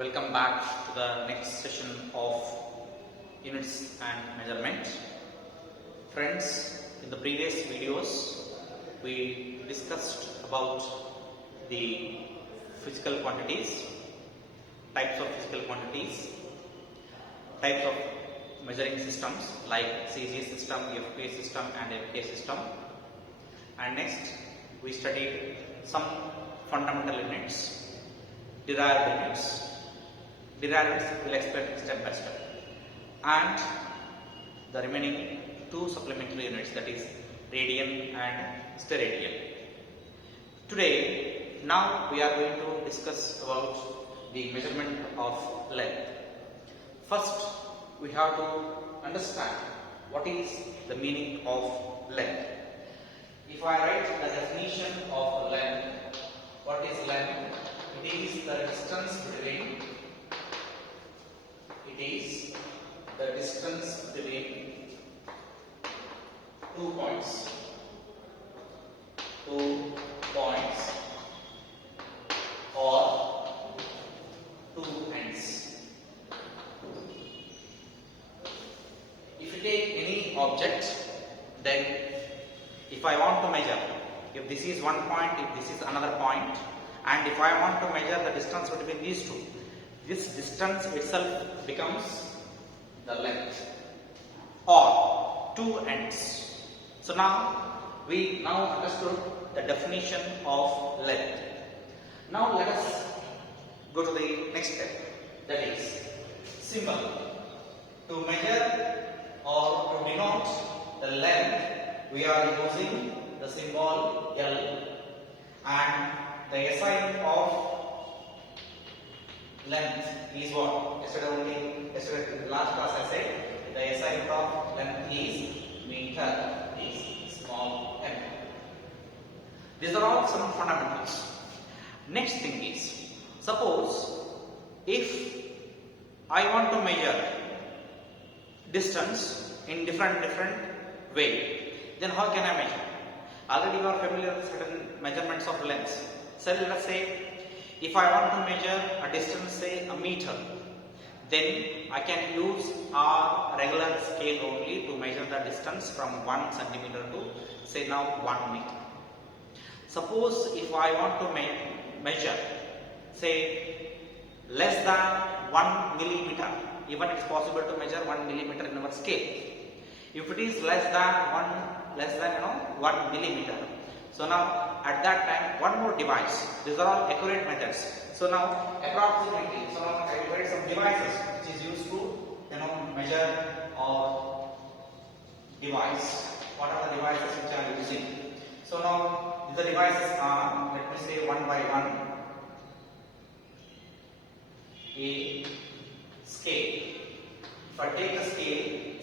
Welcome back to the next session of units and measurement. Friends, in the previous videos we discussed about the physical quantities, types of physical quantities, types of measuring systems like CG system, FPA system and FK system, and next we studied some fundamental units, derived units. Derivatives will explain step by step, and the remaining two supplementary units, that is radian and steradian. Today, now we are going to discuss about the measurement of length. First, we have to understand what is the meaning of length. If I write the definition of length, what is length? It is the distance between two points or two ends. If you take any object, then if I want to measure, if this is one point, if this is another point, and if I want to measure the distance between these two, this distance itself becomes the length, or two ends. So now we understood the definition of length. Now let us go to the next step, that is symbol. To measure or to denote the length, we are using the symbol L, and the SI of length is what? Yesterday in the last class I said the SI of length is meter, is small m. These are all some fundamentals. Next thing is, suppose if I want to measure distance in different way, then how can I measure? Already you are familiar with certain measurements of lengths. So let us say if I want to measure a distance, say a meter, then I can use our regular scale only to measure the distance from 1 centimeter to say now 1 meter. Suppose if I want to measure say less than 1 millimeter, even it's possible to measure 1 millimeter in our scale. If it is less than 1 millimeter, so now at that time one more device. These are all accurate methods. So now approximately, so now I will write some devices which is used to measure or device. What are the devices which I am using? So now the devices are, let me say one by one. A scale. If I take a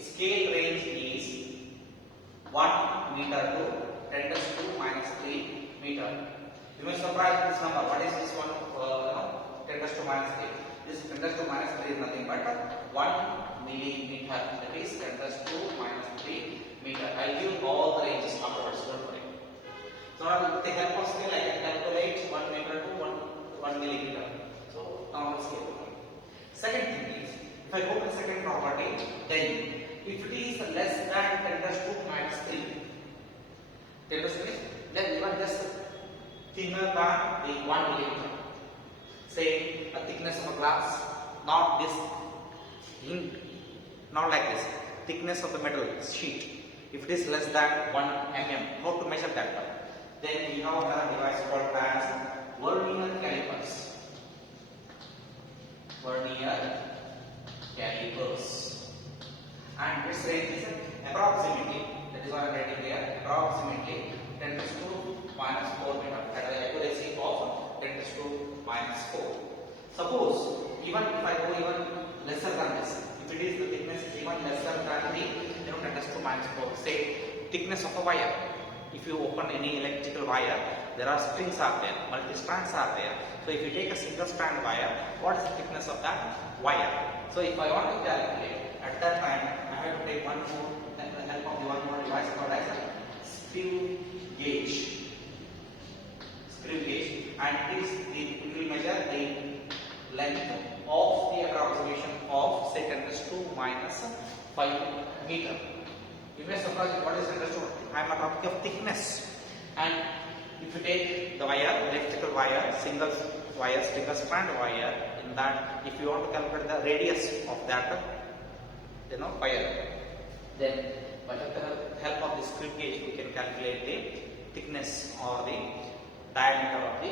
scale range is 1 meter to 10 to the minus 3 meter. You may surprise this number. What is this one? 10 to the minus 3. This 10 to the minus 3 is nothing but 1 millimeter. That is 10 to the minus 3 meter. I will give all the ranges afterwards. Don't worry. So now with the help of scale, I can calculate 1 meter to 1 millimeter. So now let's get it. Second thing is, if I go to the second property, then if it is less than 10 to the minus 3, then you are just thinner than the 1 millimeter. Say a thickness of a glass, not like this. Thickness of the metal sheet. If it is less than 1 mm, how to measure that one? Then we have another device called as vernier calipers. And its range is approximately, that is what I am writing here, approximately 10 to the minus 4 meter. That is the accuracy of 10 to the minus 4. Suppose even if I go even lesser than this, if it is the thickness is even lesser than the 10 to the minus 4, say thickness of a wire. If you open any electrical wire, there are strings are there, multi strands are there. So if you take a single strand wire, what is the thickness of that wire? So if I want to calculate, at that time I have to take one more, with the help of the one more device called as a screw gauge. And it will measure the length of the approximation of say 10 raised to minus 5 meter. You may surprise what is 10 raised to? I am talking of thickness. And if you take the wire, electrical wire, single wire, single strand wire, in that if you want to calculate the radius of that wire, then by the help of this screw gauge we can calculate the thickness or the diameter of the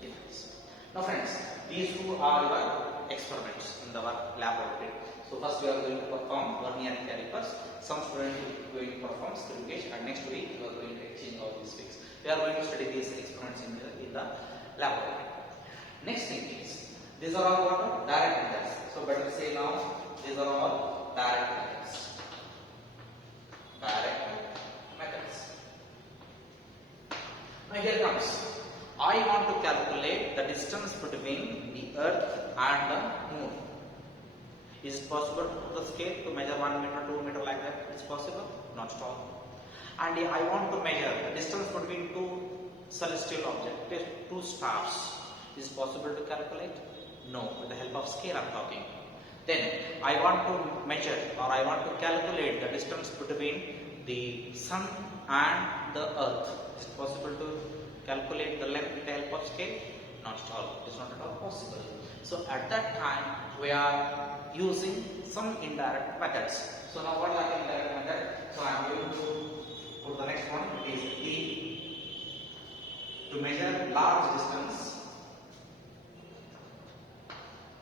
device. Now friends, these two are your experiments in the laboratory. So first we are going to perform vernier calipers. Some students are going to perform screw gauge, and next week we are going to exchange all these things. We are going to study these experiments in the laboratory. Next thing is, these are all what? Direct methods. So better say now, these are all direct methods. Direct methods. Now here comes. I want to calculate the distance between the Earth and the Moon. Is it possible to put the scale to measure 1 meter, 2 meter like that? It's possible? Not at all. And I want to measure the distance between two celestial objects, two stars. Is it possible to calculate? No, with the help of scale I am talking. Then I want to measure or I want to calculate the distance between the Sun and the Earth. Is it possible to calculate the length with the help of scale? Not at all. It is not at all possible. So at that time we are using some indirect methods. So now what is the indirect method? So I am going to put the next one. It is D, to measure large distance.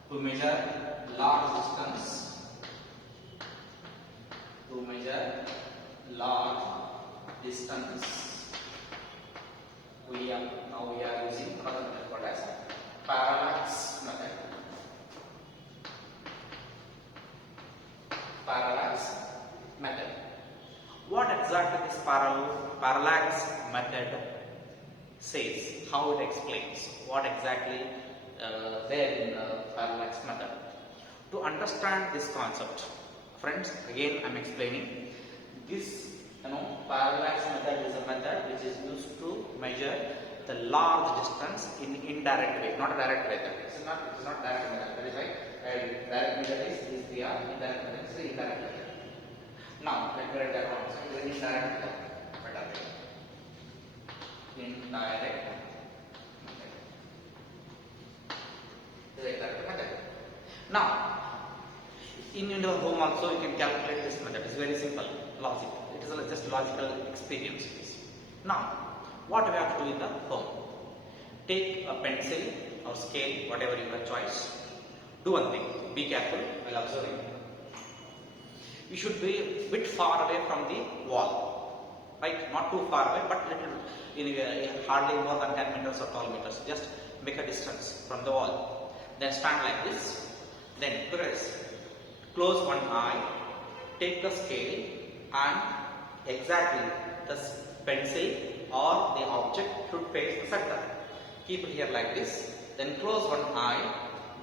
To measure large distance. To measure large distance. We are using another method called as parallax method. Parallax method. What exactly this parallax method says? How it explains? What exactly there in the parallax method? To understand this concept, friends, again I am explaining. This parallax method is a method which is used to measure the large distance in indirect way, not a direct method. It is not direct method. That is why direct method is the indirect method. It is the indirect method. Now let me write that down. So it is indirect method. Indirect method. This is indirect method. Now in your home also you can calculate this method. It is very simple, logic. It is just logical experience. Now, what we have to do in the home? Take a pencil or scale, whatever your choice. Do one thing. Be careful while observing. You should be a bit far away from the wall, right? Not too far away, but little, hardly more than 10 meters or 12 meters. Just make a distance from the wall. Then stand like this. Then look at this. Close one eye. Take the scale and exactly the pencil or the object should face the center. Keep it here like this. Then close one eye.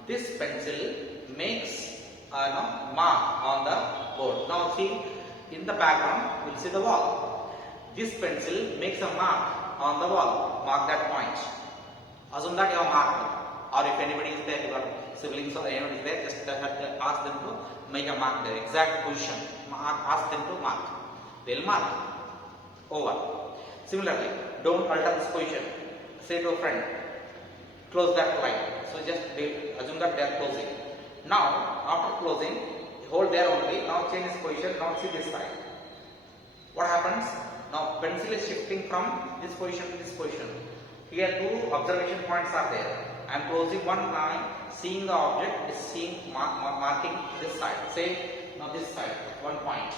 This pencil makes a mark on the board. Now see, in the background you will see the wall. This pencil makes a mark on the wall. Mark that point. Assume that you have marked. Or if anybody is there, your siblings or anyone is there, just ask them to make a mark there. Exact position. Ask them to mark. They will mark. Over. Similarly, don't alter this position. Say to a friend, close that line. So just assume that they are closing. Now, after closing, hold there only. Now change this position. Now see this side. What happens? Now pencil is shifting from this position to this position. Here two observation points are there. I am closing one eye, seeing the object, is marking this side. Say now this side, one point.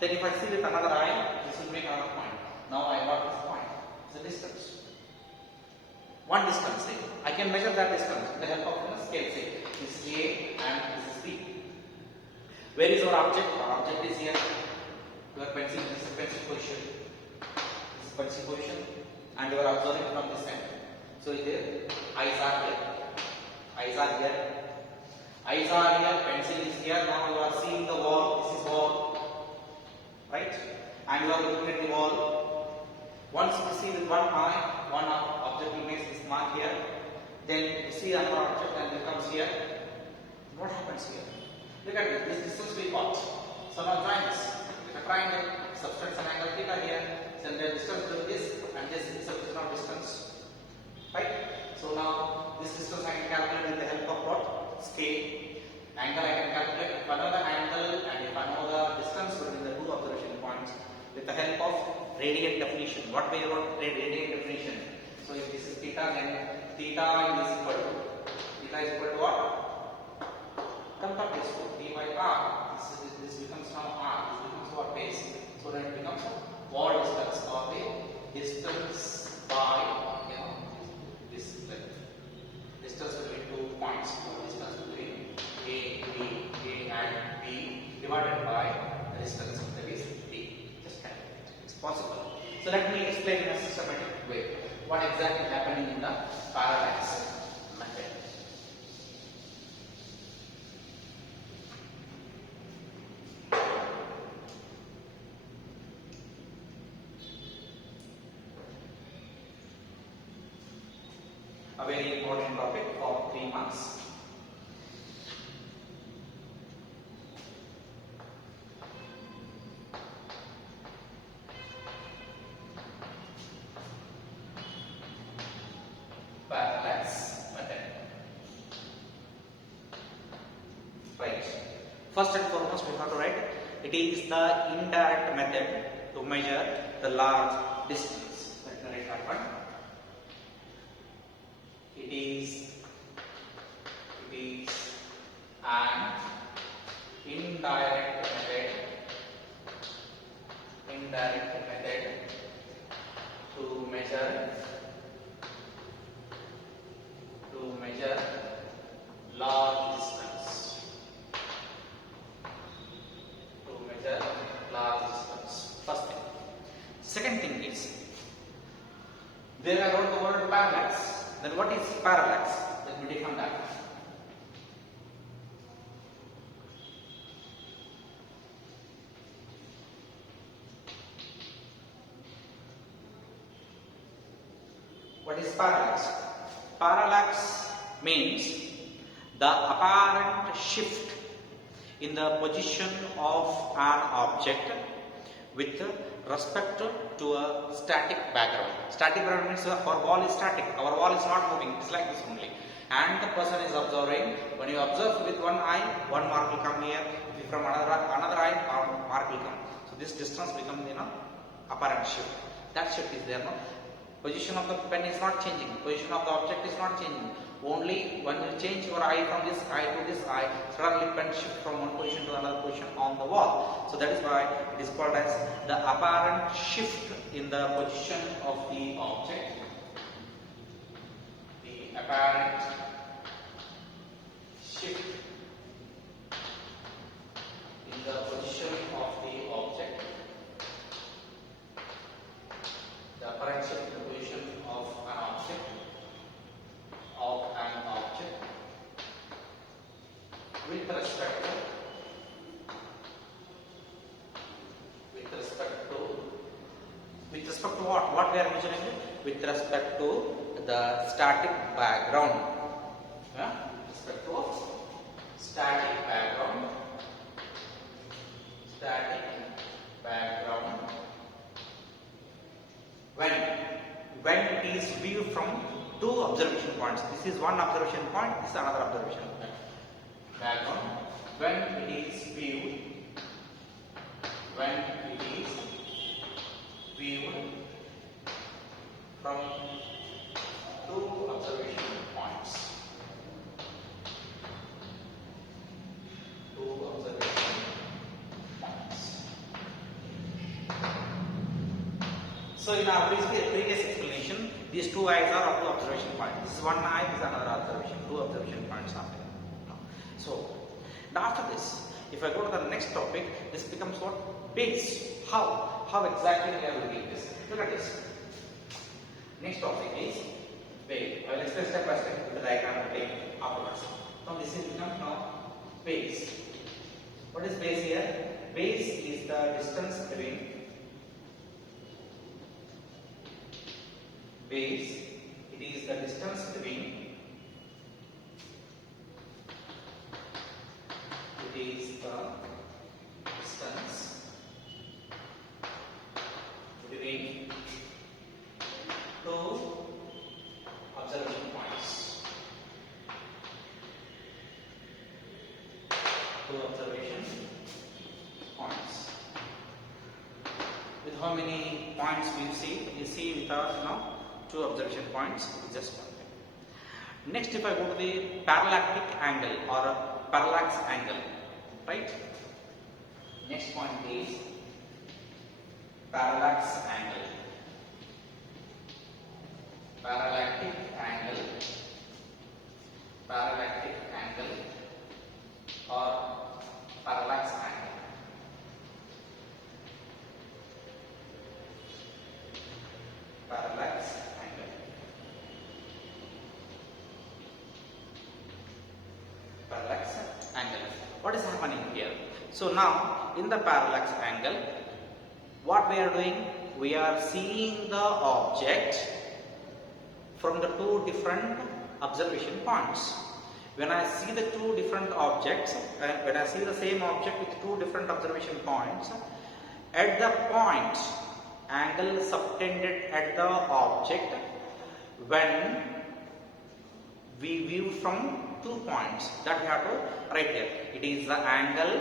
Then if I see with another eye, this will make another point. Now I got this point. It's a distance. One distance. Say. I can measure that distance with the help of a scale. Say this is A and this is B. Where is our object? Our object is here. Your pencil, this is pencil position. This is pencil position, and you are observing from this side. So here, eyes are here. Eyes are here. Eyes are here. Pencil is here. Now you are seeing the wall. This is wall, right? And you are looking at the wall. Once you see with one eye, one object will make this mark here. Then you see another object and it comes here. What happens here? Look at this. This distance we got. So now join this. With a triangle, subtend an angle theta here. Then the distance will be this, and this is now distance. Right? So now this distance I can calculate with the help of what? Scale. Angle I can calculate. If I know the angle and if I know the distance between the two observation points with the help of radian definition. What we wrote radian definition. So if this is theta, then theta is equal to what? Convert this to d by r. This becomes now r. This becomes what base. So then it becomes wall distance or the distance by this length. Distance between two points. So distance between A and B divided by the distance that is D. Just calculate. It's possible. So let me explain in a systematic way what exactly happening in the parallax method. A very important topic for 3 months. Parallax method. Right. First and foremost, we have to write it is the indirect method to measure the large distance. Let me write that one. It is an indirect method to measure large distance. First thing. Second thing is, there I wrote the word parallax. Then what is parallax? Let me define that. What is parallax? Parallax means the apparent shift in the position of an object with respect to a static background. Static background means our wall is static. Our wall is not moving. It's like this only. And the person is observing. When you observe with one eye, one mark will come here. If you from another eye, mark will come. So this distance becomes apparent shift. That shift is there. No? Position of the pen is not changing. Position of the object is not changing. Only when you change your eye from this eye to this eye, suddenly pen shift from one position to another position on the wall. So that is why it is called as the apparent shift in the position of the object. The apparent shift in the position of the object. The apparent shift in the position of an object. With respect to what? What we are measuring? With respect to the static background. With respect to static background. When it is viewed from two observation points. This is one observation point, this is another observation point. Background. When it is viewed from two observation points. So in our previous explanation, these two eyes are of two observation points. This is one eye, this is another observation. Two observation points are there. So after this, if I go to the next topic, this becomes what? Base. How? How exactly we are looking at this? Look at this. Next topic is base. I will explain step by step with the diagram afterwards. Now this is become now base. What is base here? Base is the distance between. Base, it It is the distance between. It is the distance between two observation points. Two observation points. With how many points we see? You see with our two observation points. Just one thing. Next, if I go to the parallactic angle or parallax angle, right? Next point is parallax angle. Parallactic angle. Parallactic angle or parallax angle. Parallax angle. Parallax angle. What is happening here? So now in the parallax angle, what we are doing? We are seeing the object from the two different observation points. When I see the two different objects, when I see the same object with two different observation points, at the point angle subtended at the object when we view from 2 points, that we have to write here. It is the angle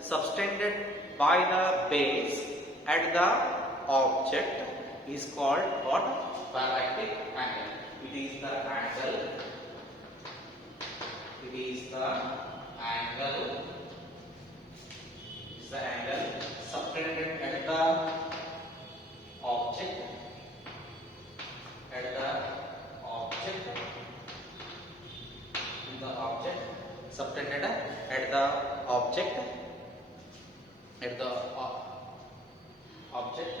subtended by the base at the object is called what? Parallactic angle. It is the angle. It is the angle. It is the angle subtended at the object. At the object. In the object. Subtended at the object. At the object.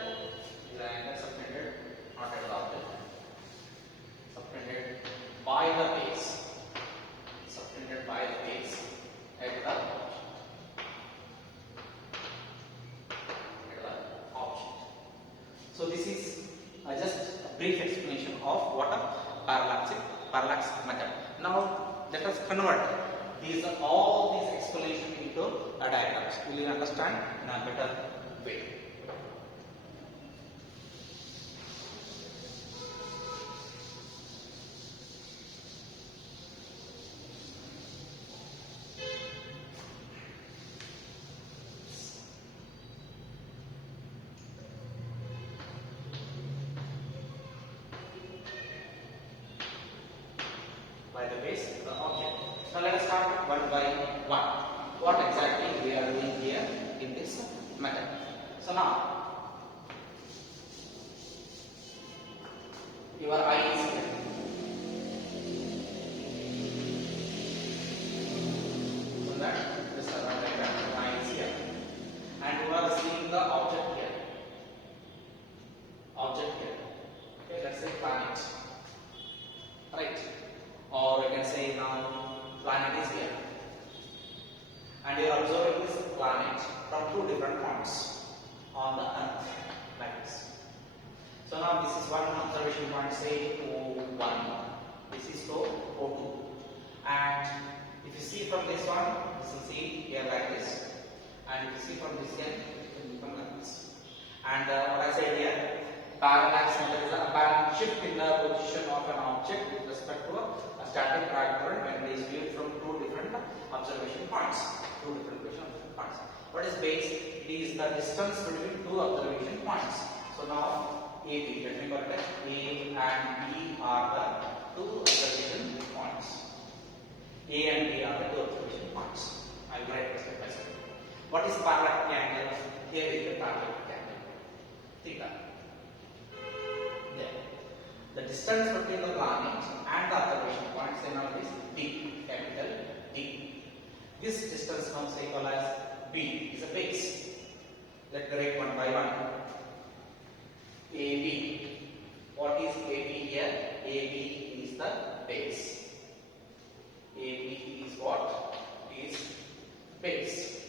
The angle subtended not at the object. Subtended by the base. Subtended by the base at the object. So this is just a brief explanation of what a parallax method. Now let us convert all these explanations into a diagrams. Will you understand in a better way? By the base of the object. Now let us start one by one. What exactly we are doing here in this method. So now your eye is here. So that this is our diagram. Your eye is here, and you are seeing the object here. Object here. Okay, let's say planet. Right. Or we can say now planet is here, and you are observing this planet from two different points on the earth like this. So now this is one observation point, say O1, this is O2, and if you see from this one, this will see here like this, and if you see from this end, it will become like this. And what I say here, parallax method is a apparent shift in the position of an object with respect to a static trajectory when it is viewed from two different observation points. What is base? It is the distance between two observation points. So now AB, let me correct it. A and B are the two observation points. A and B are the two observation points. I will write this step by step. What is parallactic angle? Here is the parallactic angle. Theta. There. The distance between the planet and the observation point say now is D, capital D. This distance now say equal as B is a base. Let us write one by one. AB. What is AB here? AB is the base. AB is what? Is base.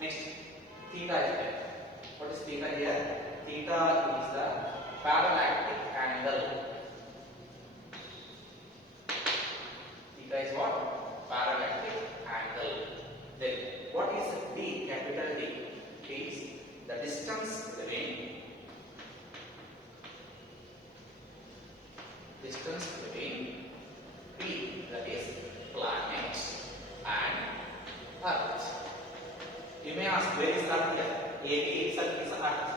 Next, theta is there. What is theta here? Theta is the parallactic angle. distance between P, that is planet, and Earth. You may ask, where is Earth here? AB itself is Earth.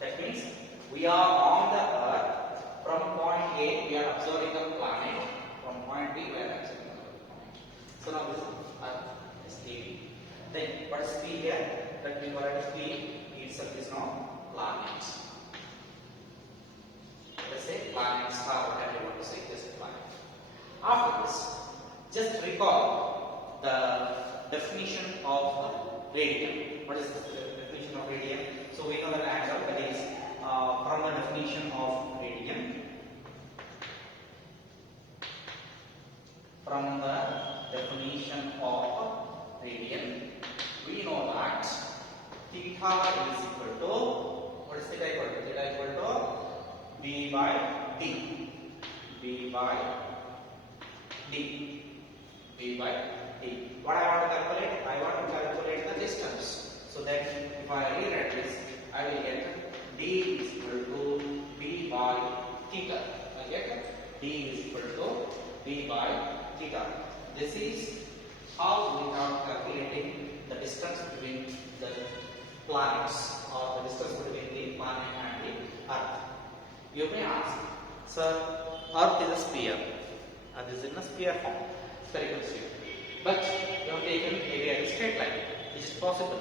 That means we are on the Earth. From point A, we are observing the planet. From point B, we are observing the planet. So now this is Earth, is AB. Then what is P here? That means what is P itself is now planet. Let us say planet, star, whatever you want to say, this is planet. After this, just recall the definition of radian. What is the definition of radian? So we know that angle, that is from the definition of radian. From the definition of radian, we know that theta is equal to, what is theta equal to? Theta equal to B by D. B by D. B by D. What I want to calculate? I want to calculate the distance. So that if I rewrite this, I will get D is equal to B by theta. I get D is equal to B by theta. This is how we are calculating the distance between the planets, or the distance between the planet and the Earth. You may ask, sir, Earth is a sphere. Earth is in a sphere form, spherical sphere. But you have taken area as a straight line. Is it possible?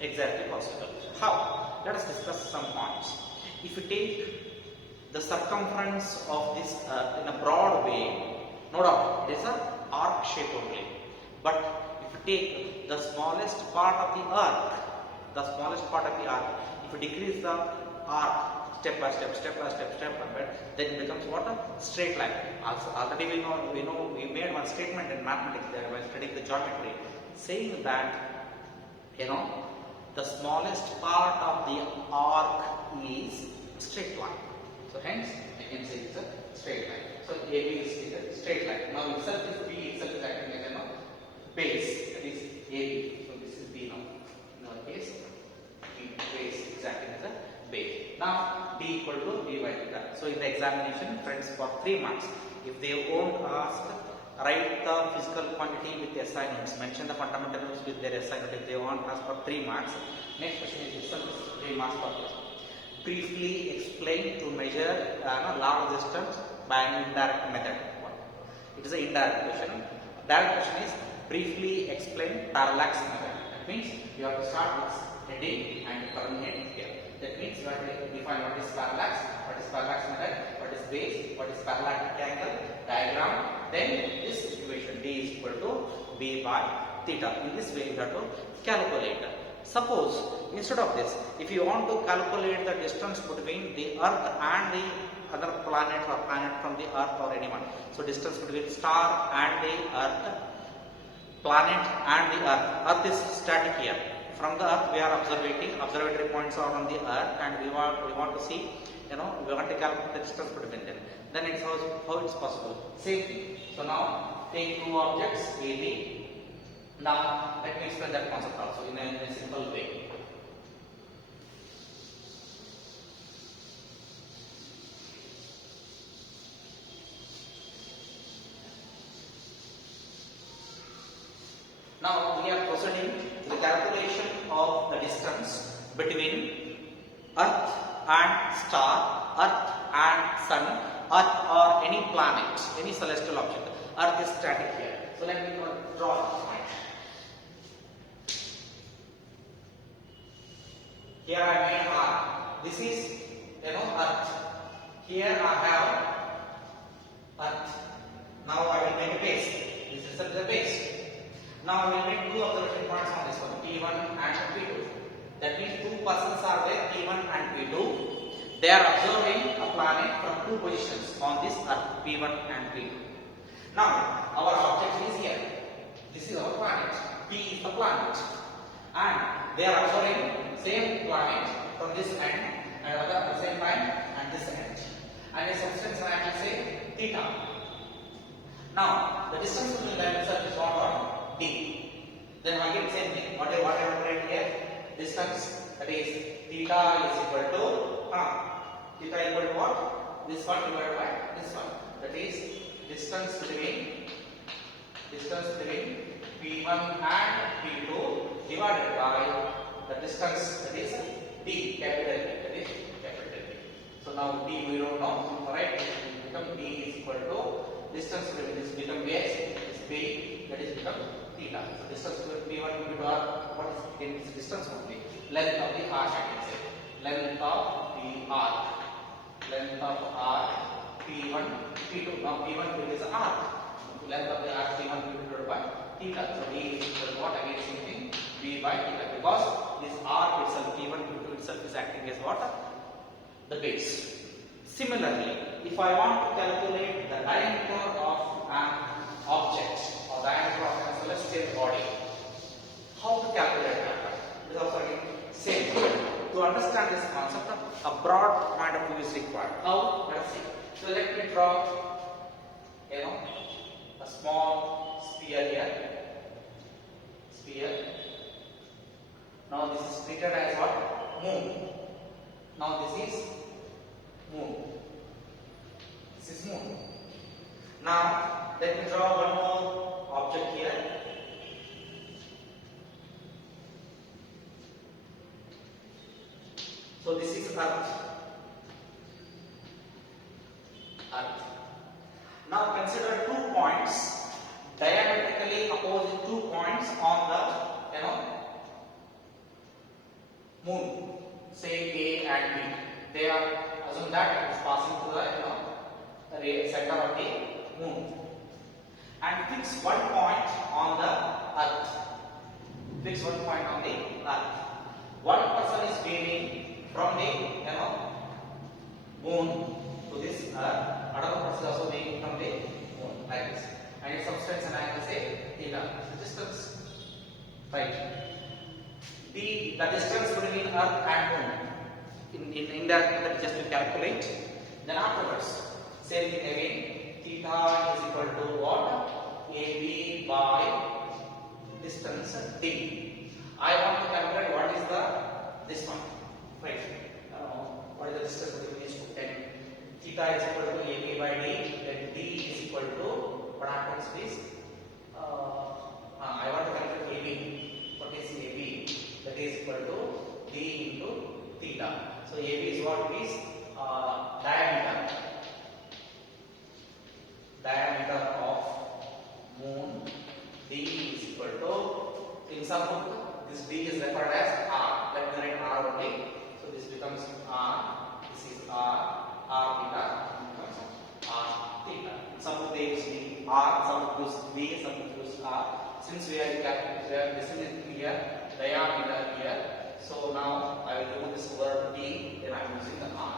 Exactly possible. How? Let us discuss some points. If you take the circumference of this Earth in a broad way, no doubt it is an arc shape only. But if you take the smallest part of the arc, if you decrease the arc step by step, then it becomes what? A straight line. Also, already we made one statement in mathematics there by studying the geometry, saying that the smallest part of the arc is a straight line. So hence I can say it's a straight line. So AB is a straight line. Now itself is B itself is acting as a base, that is AB. So this is B now. In our case, B base is acting as a base. Now D equal to B by theta. So in the examination, friends, for 3 marks, if they won't ask, write the physical quantity with SI notes, mention the fundamentals with their SI note. If they want ask for 3 marks, next question is itself 3 marks per question. Briefly explain to measure large distance by an indirect method. It is an indirect question. Direct question is briefly explain parallax method. That means you have to start with heading and terminate here. That means you have to define what is parallax method, what is base, what is parallax angle, diagram, then this equation D is equal to B by theta. In this way you have to calculate. Suppose instead of this, if you want to calculate the distance between the Earth and the other planet or planet from the Earth or anyone, so distance between star and the Earth, planet and the Earth. Earth is static here. From the Earth we are observatory points are on the Earth, and we want to see, we want to calculate the distance between them. Then it's how it's possible. Same thing. So now take two objects A, B. Now let me explain that concept also in a simple way. Now we are proceeding to the calculation of the distance between Earth and star, Earth and sun, Earth or any planet, any celestial object. Earth is static here. So let me draw a point. Here I made R. This is Earth. Here I have Earth. Now I will make a base. This is the base. Now I will make two observation points on this one, P1 and P2. That means two persons are there, P1 and P2. They are observing a planet from two positions on this Earth, P1 and P2. Now our object is here. This is our planet. P is the planet, and they are observing same planet from this end and at the same time and this end. And in substance I can say theta. Now the distance between them itself is what? D. Then again same thing. What I will write here? Distance, that is theta is equal to theta equal to what? This one divided by this one. that is distance between P1 and P2 divided by the distance, that is D, capital D, that is capital D. So now D we don't know, right? It will become D is equal to distance between this become S, this B, that is become theta. So distance between P1 and P2 are what is this distance only? Length of the arc, I can say. Length of the arc. Length of arc P1, P2. Now P1 is arc. Length of the arc P1 divided by theta. So D is equal to what? Again same thing, B by theta. Because this arc itself, P1, P2 itself is acting as what? The base. Similarly, if I want to calculate the diameter of an object or diameter of a celestial body, how to calculate that? This is also again same. To understand this concept, a broad point of view is required. How? Let us see. So let me draw, a small sphere here. Sphere. Now this is treated as what? Moon. Now this is moon. This is moon. Now let me draw one more object here. So this is Earth. Earth. Now consider 2 points, diametrically opposing 2 points on the moon. Say A and B. They are, assume that it is passing through the center of the moon. And fix one point on the Earth. Fix one point on the Earth. One person is beaming from the moon to this Earth. Another person is also beaming from the moon, like this. And its substance and angle say theta. The distance, right? The distance between Earth and moon. In that just to calculate. Then afterwards, same thing again. Theta is equal to what? AB by distance D. I want to calculate what is this one. Right. What is the distance between these two? Then theta is equal to AB by D. Then D is equal to what happens is I want to calculate AB. What is AB? That is equal to D into theta. So AB is what it is? Diameter. Diameter of moon. D is equal to, in some book, this D is referred as R. Let me write R only. So this becomes R. This is R theta. Becomes R theta. Some book they use D R. Some book use D. Some book use R. Since we are this is here, diameter here. So now I will remove this word D. Then I am using the R.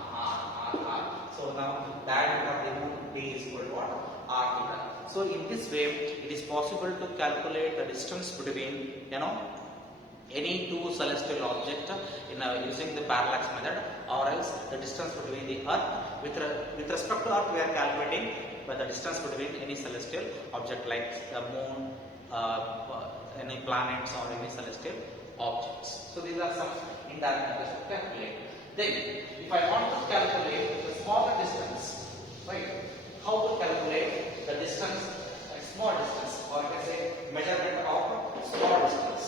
So now diameter of the moon D is equal to what? R theta. So in this way, it is possible to calculate the distance between any two celestial object using the parallax method, or else the distance between the Earth. With respect to Earth, we are calculating the distance between any celestial object like the moon, any planets or any celestial objects. So these are some indirect methods to calculate. Then, if I want to calculate the smaller distance, right? How to calculate the distance, a small distance, or I can say measurement of small distance.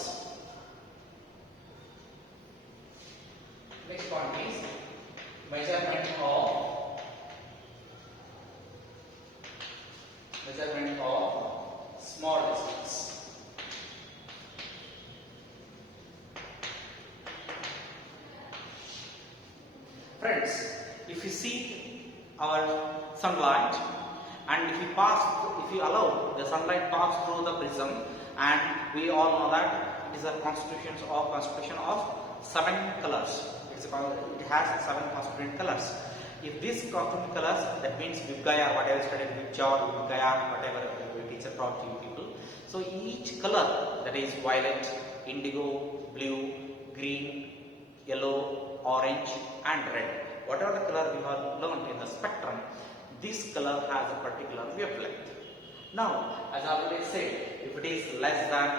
Next one is measurement of small distance. Friends, if you see our sunlight, and if you allow the sunlight pass through the prism, and we all know that it is a constitution of 7 colors. It has 7 constituent colors. If these constituent colors, that means Vibgaya, whatever studied Vibgaya or Vibgaya, whatever your teacher taught you people. So each color, that is violet, indigo, blue, green, yellow, orange and red, whatever the color you have learned in the spectrum, this color has a particular wavelength. Now, as I already said, if it is less than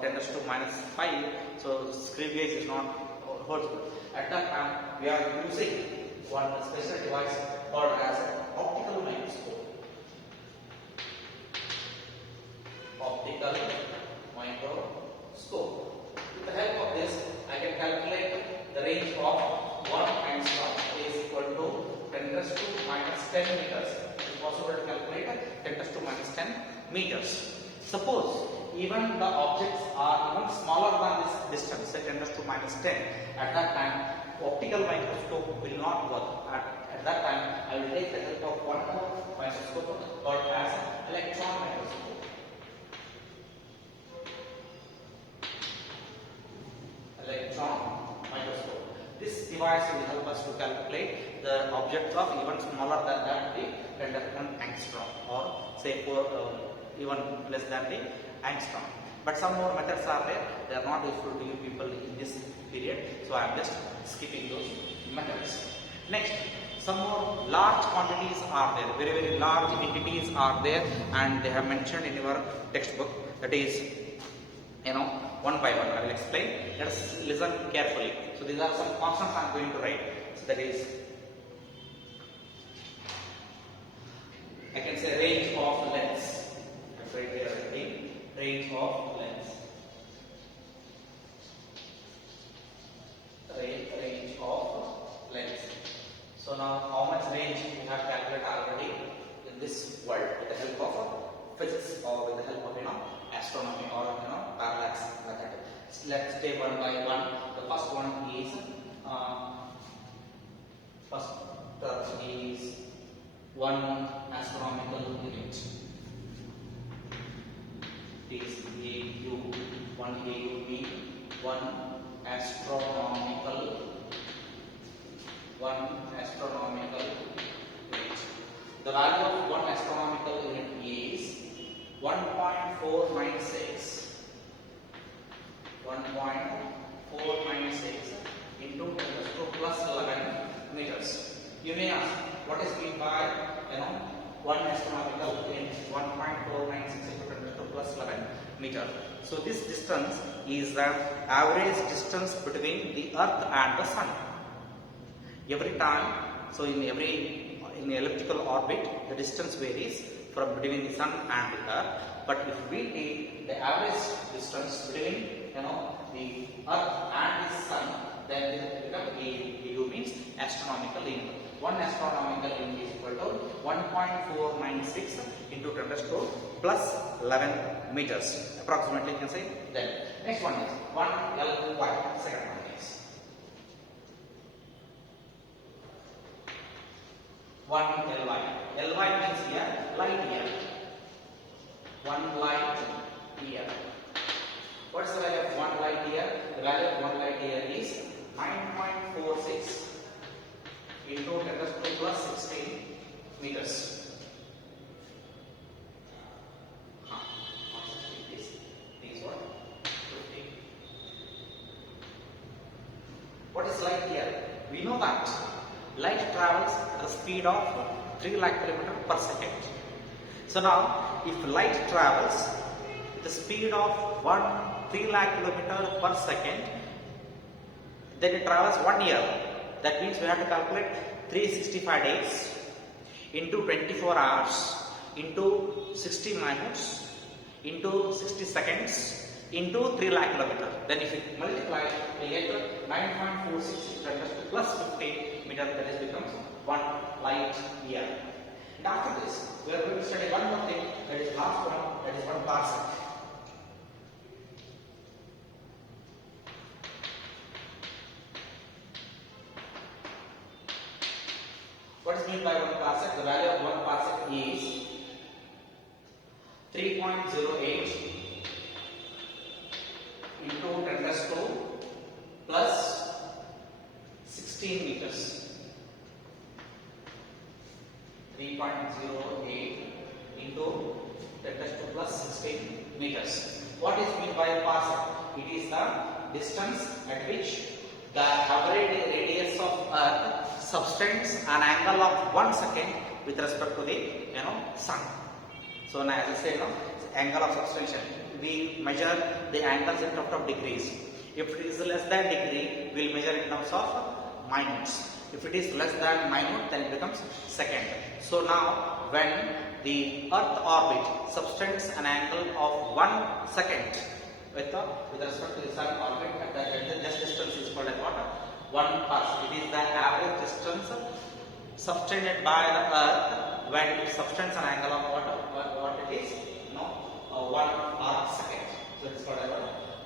10 raised to minus 5, so screen gauge is not horizontal. At that time, we are using one special device called as optical microscope. minus 10 meters. It is possible to calculate 10 raised to minus 10 meters. Suppose even the objects are even smaller than this distance, say 10 raised to minus 10. At that time, optical microscope will not work. At that time, I will take the help of one more microscope called as electron microscope. Electron microscope. This device will help us to calculate the objects of even smaller than that the 10 angstrom, or say even less than the angstrom. But some more methods are there. They are not useful to you people in this period, so I am just skipping those methods. Next, some more large quantities are there. Very, very large entities are there, and they have mentioned in your textbook. That is, one by one I will explain. Let us listen carefully. So these are some constants I am going to write. So that is, I can say range of lengths. Right here again, range of lengths. Range of lengths. So now, how much range we have calculated already in this world with the help of physics or with the help of astronomy or parallax method. So let's take one by one. The first one is one astronomical unit. Is AU, 1 AUB, 1 astronomical unit. The value of 1 astronomical unit is 1.496 into 10 raised to plus 11 meters. You may ask, what is meant by 1 astronomical unit? 1.496 into 10 raised to plus 11 meter. So this distance is the average distance between the Earth and the Sun. Every time, so in the elliptical orbit, the distance varies from between the Sun and the Earth. But if we take the average distance between the Earth and the Sun, then it becomes AU means astronomical unit. 1 astronomical unit is equal to 1.496 into 10 raised to plus 11 meters. Approximately you can say. Then next one is 1 LY. Second one is 1 LY. LY means here light year. 1 light year. What is the value of 1 light year? The value of 1 light year is 9.46 into 10 raised to plus 16 meters. What is light year? We know that light travels at the speed of 3 lakh km per second. So now, if light travels at the speed of 3 lakh km per second, then it travels 1 year. That means we have to calculate 365 days into 24 hours into 60 minutes into 60 seconds into 3 lakh km. Then if you multiply, we get 9.46 plus 50 meter. That is becomes 1 light year. And after this, we are going to study one more thing. That is last one. That is 1 parsec. What is meant by 1 parsec? The value of 1 parsec is 3.08 into 10 raised to plus 16 meters. 3.08 into 10 raised to plus 16 meters. What is meant by a parsec? It is the distance at which the average radius of Earth subtends an angle of 1 second with respect to the Sun. So now, as I said, angle of subtension, we measure the angles in terms of degrees. If it is less than degree, we will measure in terms of minutes. If it is less than minute, then it becomes second. So now, when the Earth orbit subtends an angle of 1 second with respect to the Sun orbit, this distance is called as what? 1 parsec. It is the average distance sustained by the earth when it subtends an angle of what it is, 1 arc second. So it's called as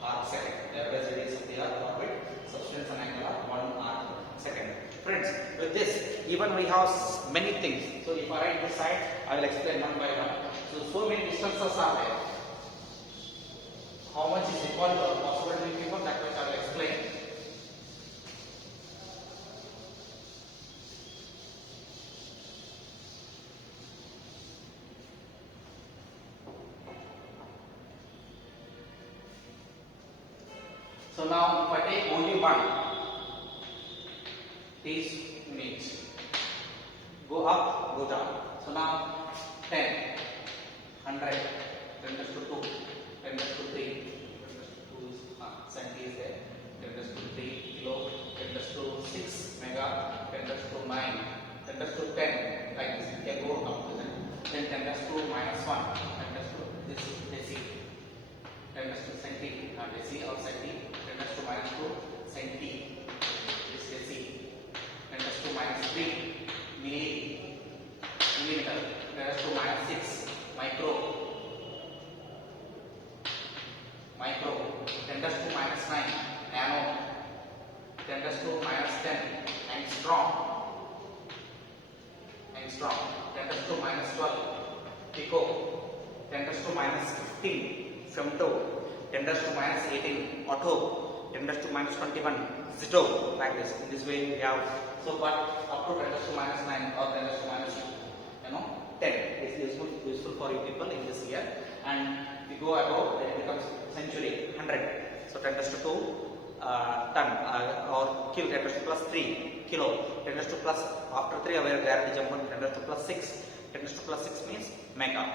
arc second. The average radius of the earth orbit subtends an angle of 1 arc second. Friends, with this, even we have many things. So if I write this side, I will explain one by one. So many distances are there. How much is equal to the possibility people, that which I will explain. So now if I take only one, these units go up, go down. So now 10, 100, 10 raised to 2, 10 raised to 3, 10 raised to 2 centi is there, 10 raised to 3 kilo, 10 raised to 6 mega, 10 raised to 9, 10 raised to 10, like this, you can go up to that. Then 10 raised to minus 1, 10 raised to this deci, 10 raised to centi, deci or centi, 10 raised to minus 2 centi, this deci, 10 raised to minus 3 millimeter, 10 raised to minus 6 micro, 10 raised to minus 9 nano, 10 raised to minus 10 angstrom, 10 raised to minus 12 pico, 10 raised to minus 15 femto, 10 raised to minus 18 auto, 10 raised to minus 21 zito, like this. In this way we have, so but up to 10 raised to minus 9 or 10 raised to minus 10 is useful for you people in this year. And we go above, then it becomes century, 100. So 10 raised to 2 ton or kilo, 10 raised to plus 3 kilo, 10 raised to plus, after 3 we are directly jump on 10 raised to plus 6, 10 raised to plus 6 means mega.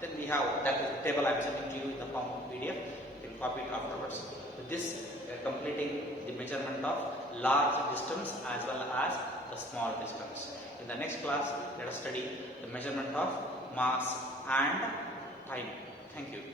Then we have that table I am sending to you in the form of PDF. You can copy it afterwards. With this, we are completing the measurement of large distance as well as the small distance. In the next class, let us study the measurement of mass and time. Thank you.